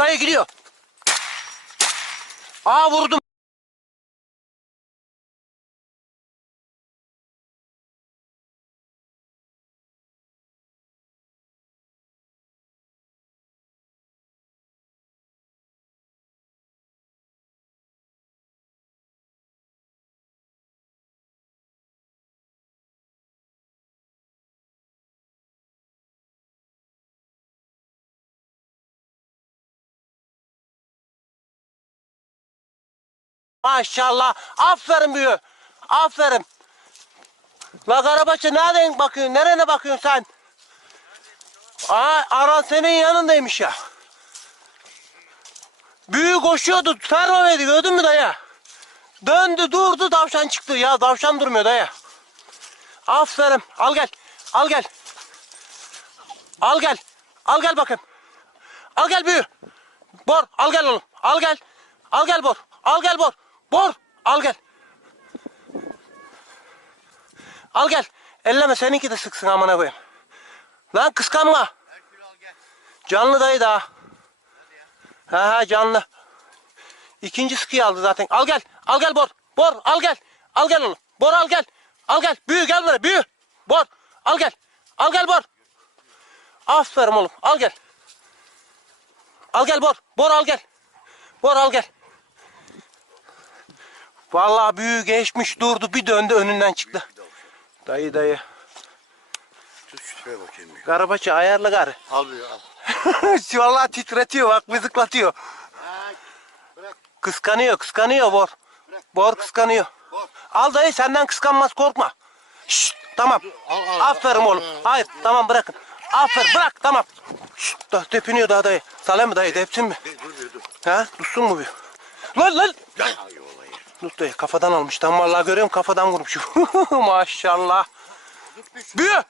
dayı gidiyor. Aa vurdum. Maşallah. Aferin büyü. Aferin. La Karabaşçı nereden bakıyorsun? Nerene bakıyorsun sen? Aa, Aran senin yanındaymış ya. Büyü koşuyordu. Fermemedi gördün mü dayı? Döndü durdu tavşan çıktı. Ya tavşan durmuyor dayı. Aferin. Al gel. Al gel. Al gel. Al gel bakayım. Al gel büyü. Bor al gel oğlum. Al gel. Al gel Bor. Al gel Bor. Bor al gel. Al gel. Elleme seninki de sıksın amına koyayım. Lan kıskanma. Canlı dayı daha. Ha ha canlı. İkinci sıkıyı aldı zaten. Al gel. Al gel Bor. Bor al gel. Al gel oğlum. Bor al gel. Al gel. Büyü gel buraya. Büyü. Bor. Al gel. Al gel Bor. Aferin oğlum. Al gel. Al gel Bor. Bor al gel. Bor al gel. Vallahi büyü geçmiş durdu bir döndü önünden çıktı. Dayı dayı. Bakayım bir. Karabaçı ayarlı garı. Al bir al. Vallahi titretiyor bak mızıklatıyor. Ha, bırak. Kıskanıyor kıskanıyor Bor. Bırak, Bor kıskanıyor. Bor. Al dayı senden kıskanmaz korkma. Şşt, tamam. Al, al, Aferin al, oğlum. al, al. Hayır tamam bırakın. Aferin bırak tamam. Şşt, da tepiniyor daha dayı. Salem mi dayı depsin mi? Dur dur dur. Ha dursun mu bir? Lan lan. Gel. Ay dayı kafadan almış. Vallahi görüyorum kafadan vurmuş. Maşallah. Büyü.